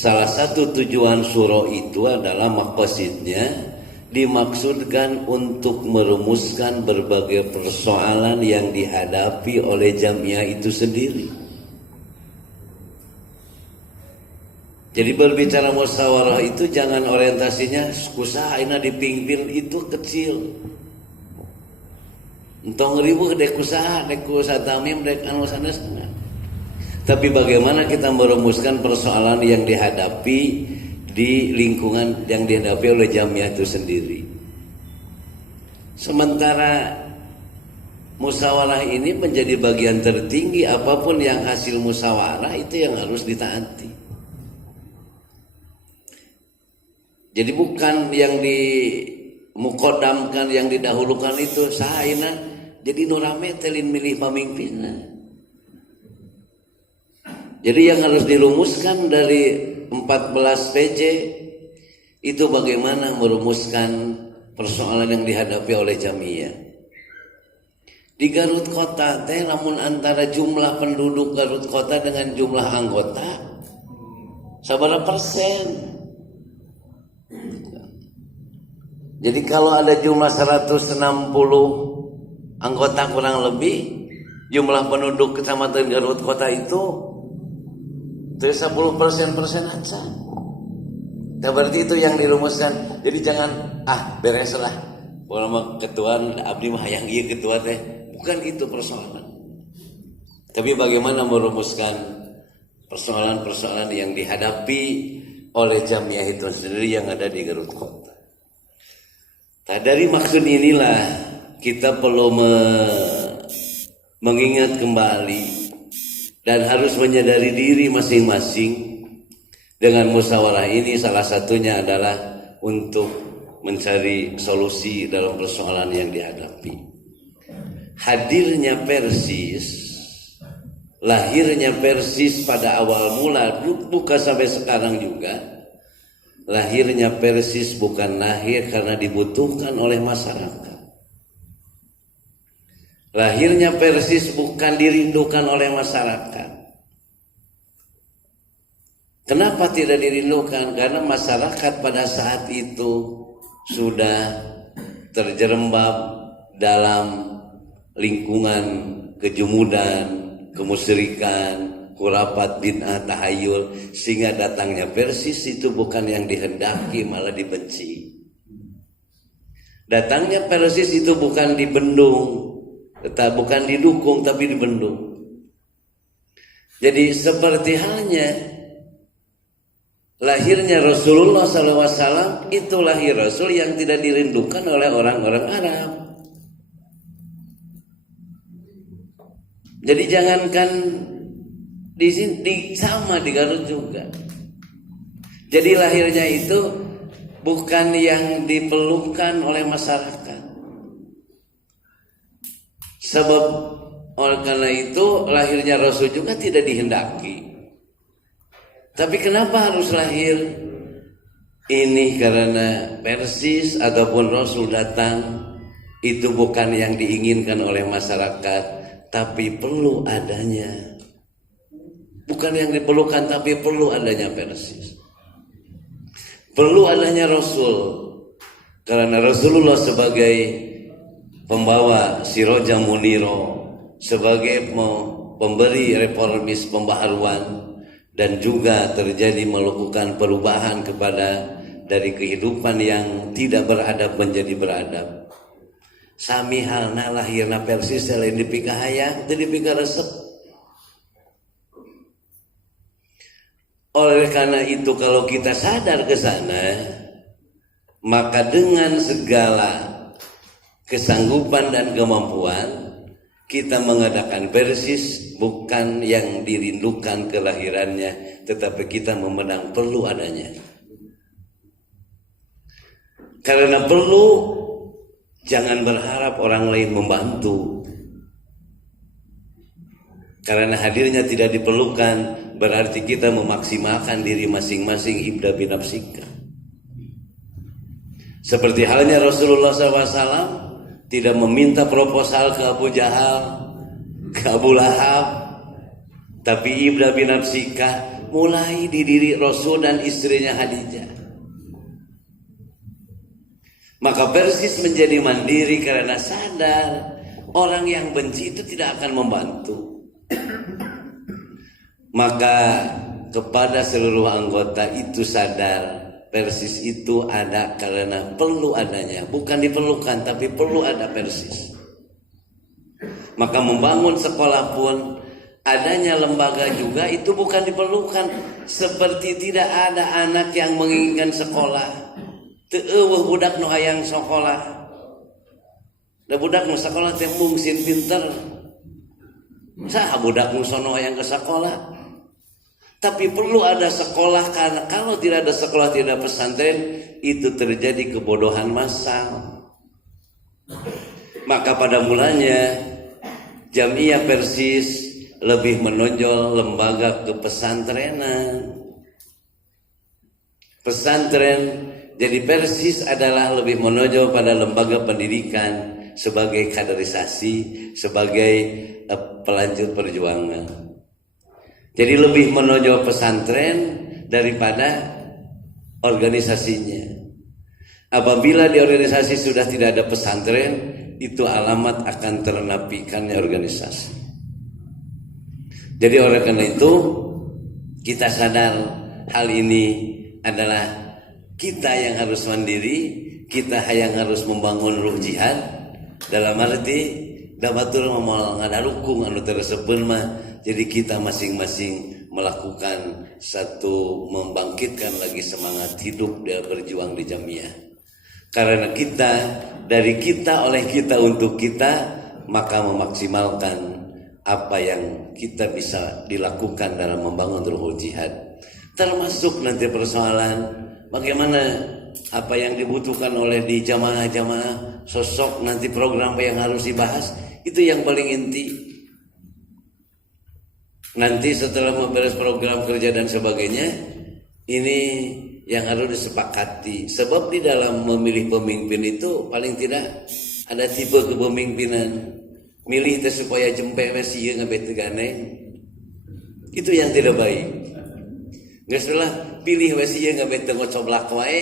Salah satu tujuan surah itu adalah maqasidnya dimaksudkan untuk merumuskan berbagai persoalan yang dihadapi oleh jamiah itu sendiri. Jadi berbicara musyawarah itu jangan orientasinya kusahaina dipimpin itu kecil. Entong ribu dek usaha tamim dek anu sanes. Tapi bagaimana kita merumuskan persoalan yang dihadapi di lingkungan yang dihadapi oleh jamiah itu sendiri. Sementara musyawarah ini menjadi bagian tertinggi, apapun yang hasil musyawarah itu yang harus ditaati. Jadi bukan yang dimukodamkan, yang didahulukan itu sahaina jadi nurame telin milih pemimpinna. Jadi yang harus dirumuskan dari 14 PJ itu bagaimana merumuskan persoalan yang dihadapi oleh jamiah. Di Garut Kota teh lamun antara jumlah penduduk Garut Kota dengan jumlah anggota sabaraha persen? Jadi kalau ada jumlah 160 anggota kurang lebih, jumlah penduduk kecamatan Garut Kota itu 10% aja. Nah, berarti itu yang dirumuskan. Jadi jangan beres lah. Pokoknya ketuaan abdi mah yang ieu ketua teh. Bukan itu persoalan. Tapi bagaimana merumuskan persoalan-persoalan yang dihadapi oleh jamiah itu sendiri yang ada di Garut Kota. Nah, dari maksud inilah kita perlu mengingat kembali dan harus menyadari diri masing-masing dengan musyawarah ini. Salah satunya adalah untuk mencari solusi dalam persoalan yang dihadapi. Hadirnya Persis, lahirnya Persis pada awal mula, bukan sampai sekarang juga. Lahirnya Persis bukan lahir karena dibutuhkan oleh masyarakat. Lahirnya Persis bukan dirindukan oleh masyarakat. Kenapa tidak dirindukan? Karena masyarakat pada saat itu sudah terjerembab dalam lingkungan kejumudan, kemusyrikan, khurafat, bid'ah, tahayul, sehingga datangnya Persis itu bukan yang dihendaki, malah dibenci. Datangnya Persis itu bukan dibendung, bukan didukung, tapi dibendung. Jadi seperti halnya lahirnya Rasulullah SAW, itu lahir Rasul yang tidak dirindukan oleh orang-orang Arab. Jadi jangankan di sini sama di Garut juga. Jadi lahirnya itu bukan yang diperlukan oleh masyarakat. Sebab oleh karena itu lahirnya Rasul juga tidak dihendaki. Tapi kenapa harus lahir? Ini karena Persis ataupun Rasul datang itu bukan yang diinginkan oleh masyarakat, tapi perlu adanya. Bukan yang diperlukan, tapi perlu adanya Persis. Perlu adanya Rasul. Karena Rasulullah sebagai pembawa Siroja Muniro, sebagai pemberi reformis pembaharuan, dan juga terjadi melakukan perubahan kepada dari kehidupan yang tidak beradab menjadi beradab. Sami halna lahirna Persis selain dipika hayang, teu dipika resep. Oleh karena itu kalau kita sadar ke sana, maka dengan segala kesanggupan dan kemampuan kita mengadakan Persis bukan yang dirindukan kelahirannya, tetapi kita memandang perlu adanya. Karena perlu, jangan berharap orang lain membantu. Karena hadirnya tidak diperlukan, berarti kita memaksimalkan diri masing-masing ibda binafsika. Seperti halnya Rasulullah SAW tidak meminta proposal ke Abu Jahal, ke Abu Lahab, tapi ibda binafsika mulai di diri Rasul dan istrinya Khadijah. Maka Persis menjadi mandiri karena sadar orang yang benci itu tidak akan membantu. Maka kepada seluruh anggota itu sadar Persis itu ada karena perlu adanya, bukan diperlukan tapi perlu ada Persis. Maka membangun sekolah pun, adanya lembaga juga itu bukan diperlukan. Seperti tidak ada anak yang menginginkan sekolah. Teu eueuh budak nu hayang sekolah. Da budak nu sekolah teh mungsin pinter. Saha budak nu sono hayang ke sekolah? Tapi perlu ada sekolah, karena kalau tidak ada sekolah, tidak ada pesantren, itu terjadi kebodohan massal. Maka pada mulanya Jamiah Persis lebih menonjol lembaga kepesantrenan. Pesantren jadi Persis adalah lebih menonjol pada lembaga pendidikan sebagai kaderisasi, sebagai pelanjut perjuangan. Jadi lebih menonjol pesantren daripada organisasinya. Apabila di organisasi sudah tidak ada pesantren, itu alamat akan ternapikannya organisasi. Jadi oleh karena itu kita sadar hal ini adalah kita yang harus mandiri, kita yang harus membangun ruh jihad. Dalam arti dabatur momal ngadarukung anu tersebut mah. Jadi kita masing-masing melakukan satu, membangkitkan lagi semangat hidup dan berjuang di Jamiah. Karena kita, dari kita, oleh kita, untuk kita, maka memaksimalkan apa yang kita bisa dilakukan dalam membangun ruhul jihad. Termasuk nanti persoalan bagaimana apa yang dibutuhkan oleh di jamaah-jamaah, sosok nanti program yang harus dibahas, itu yang paling inti. Nanti setelah memberes program kerja dan sebagainya, ini yang harus disepakati. Sebab di dalam memilih pemimpin itu paling tidak ada tipe kepemimpinan. Milih teh supaya jempe sieun ngabete ganeng. Itu yang tidak baik. Geus lah pilih we sieun ngabete ngocoblak wae.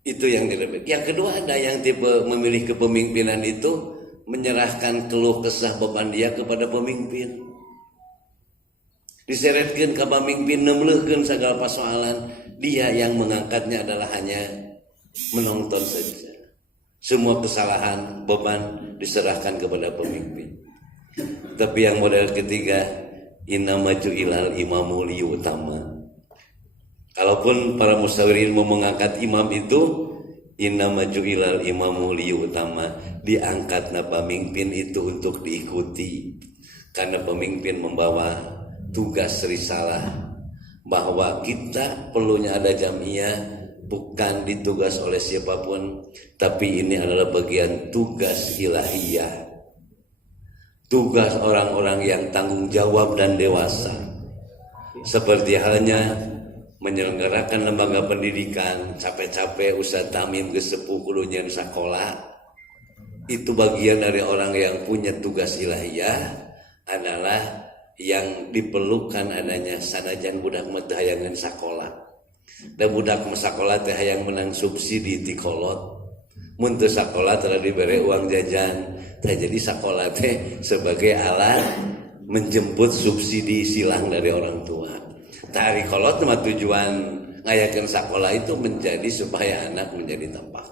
Itu yang tidak baik. Yang kedua, ada yang tipe memilih kepemimpinan itu menyerahkan keluh kesah beban dia kepada pemimpin. Diseretkeun ka pamimpin, nemleuhkeun segala persoalan, dia yang mengangkatnya adalah hanya menonton saja. Semua kesalahan, beban diserahkan kepada pemimpin. Tapi yang model ketiga, innama ju'ilal imamu liyutama. Kalaupun para musyawirin mau mengangkat imam itu, innama ju'ilal imamu liyutama, diangkatna pemimpin itu untuk diikuti. Karena pemimpin membawa tugas risalah bahwa kita perlunya ada jamiah, bukan ditugas oleh siapapun, tapi ini adalah bagian tugas ilahiyah, tugas orang-orang yang tanggung jawab dan dewasa. Seperti halnya menyelenggarakan lembaga pendidikan, capek-capek Ustaz Tamim gesepuh kulunyan sekolah, itu bagian dari orang yang punya tugas ilahiyah, adalah yang diperlukan adanya sanajan budak mah teu hayangan sakola. Da budak mah sakola teh hayang menang subsidi ti kolot. Mun teu sakola teu dibere uang jajan. Teh jadi sakola teh sebagai alat menjemput subsidi silang dari orang tua. Tari kolot mah tujuan ngayakeun sakola itu menjadi supaya anak menjadi tampak.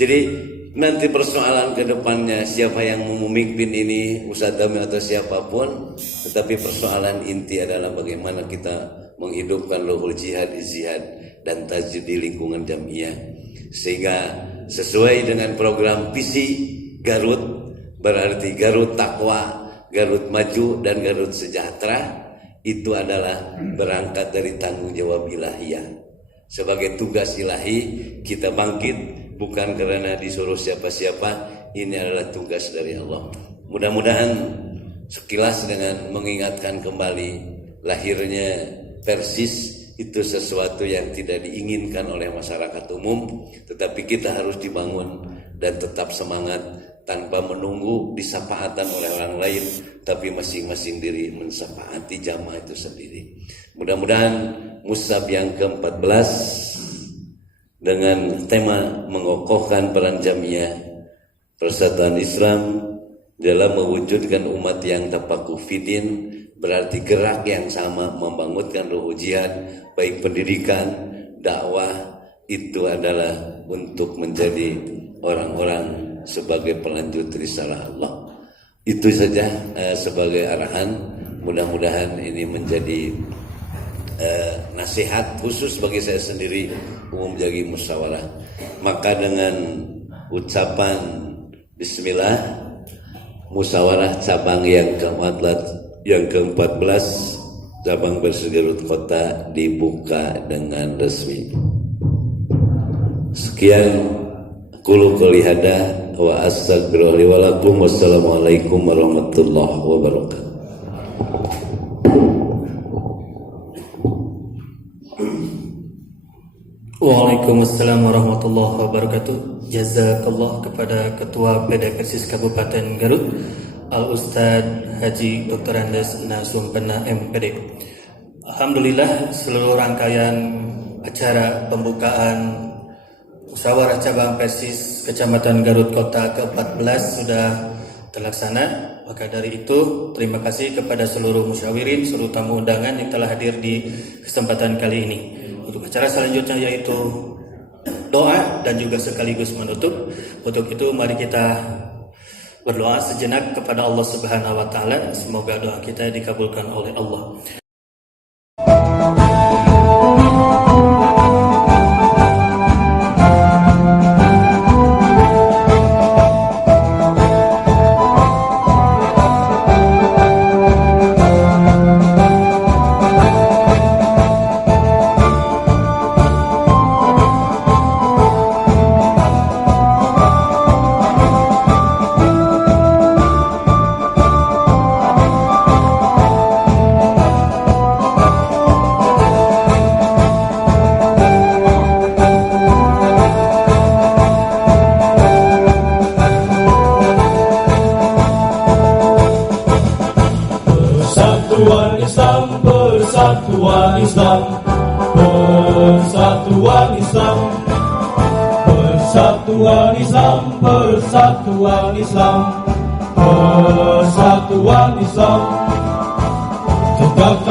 Jadi nanti persoalan ke depannya siapa yang memimpin ini, Ustaz Dami atau siapapun, tetapi persoalan inti adalah bagaimana kita menghidupkan ruhul jihad, izihad, dan tajdid di lingkungan jamiah. Sehingga sesuai dengan program visi Garut, berarti Garut Takwa, Garut Maju, dan Garut Sejahtera, itu adalah berangkat dari tanggung jawab ilahiyah. Sebagai tugas ilahi, kita bangkit bukan karena disuruh siapa-siapa, ini adalah tugas dari Allah. Mudah-mudahan sekilas dengan mengingatkan kembali lahirnya Persis itu sesuatu yang tidak diinginkan oleh masyarakat umum, tetapi kita harus dibangun dan tetap semangat tanpa menunggu disapaatan oleh orang lain, tapi masing-masing diri mensapaati jamaah itu sendiri. Mudah-mudahan Musab yang ke-14 dengan tema mengokohkan peran Jamiah Persatuan Islam dalam mewujudkan umat yang tafakuh fiddin, berarti gerak yang sama membangunkan ruh jihad, baik pendidikan, dakwah, itu adalah untuk menjadi orang-orang sebagai pelanjut risalah Allah. Itu saja sebagai arahan. Mudah-mudahan ini menjadi nasihat khusus bagi saya sendiri umum jadi musyawarah. Maka dengan ucapan bismillah, musyawarah cabang yang ke-14 cabang Bersegerut Kota dibuka dengan resmi. Sekian qulu qouli hada wa astaghfirullahi wa lakum. Wassalamualaikum warahmatullahi wabarakatuh. Waalaikumsalam warahmatullahi wabarakatuh. Jazakallah kepada Ketua PDKSIS Kabupaten Garut, Al-Ustadz Haji Dr. Andes Nasumpena MPD. Alhamdulillah, seluruh rangkaian acara pembukaan Musyawarah Cabang PESIS Kecamatan Garut Kota ke-14 sudah terlaksana. Maka dari itu, terima kasih kepada seluruh musyawirin, seluruh tamu undangan yang telah hadir di kesempatan kali ini. Untuk acara selanjutnya yaitu doa dan juga sekaligus menutup. Untuk itu mari kita berdoa sejenak kepada Allah Subhanahu wa taala. Semoga doa kita dikabulkan oleh Allah. Persatuan Islam, Persatuan Islam, Persatuan Islam, Persatuan Islam, Persatuan Islam, tegakkan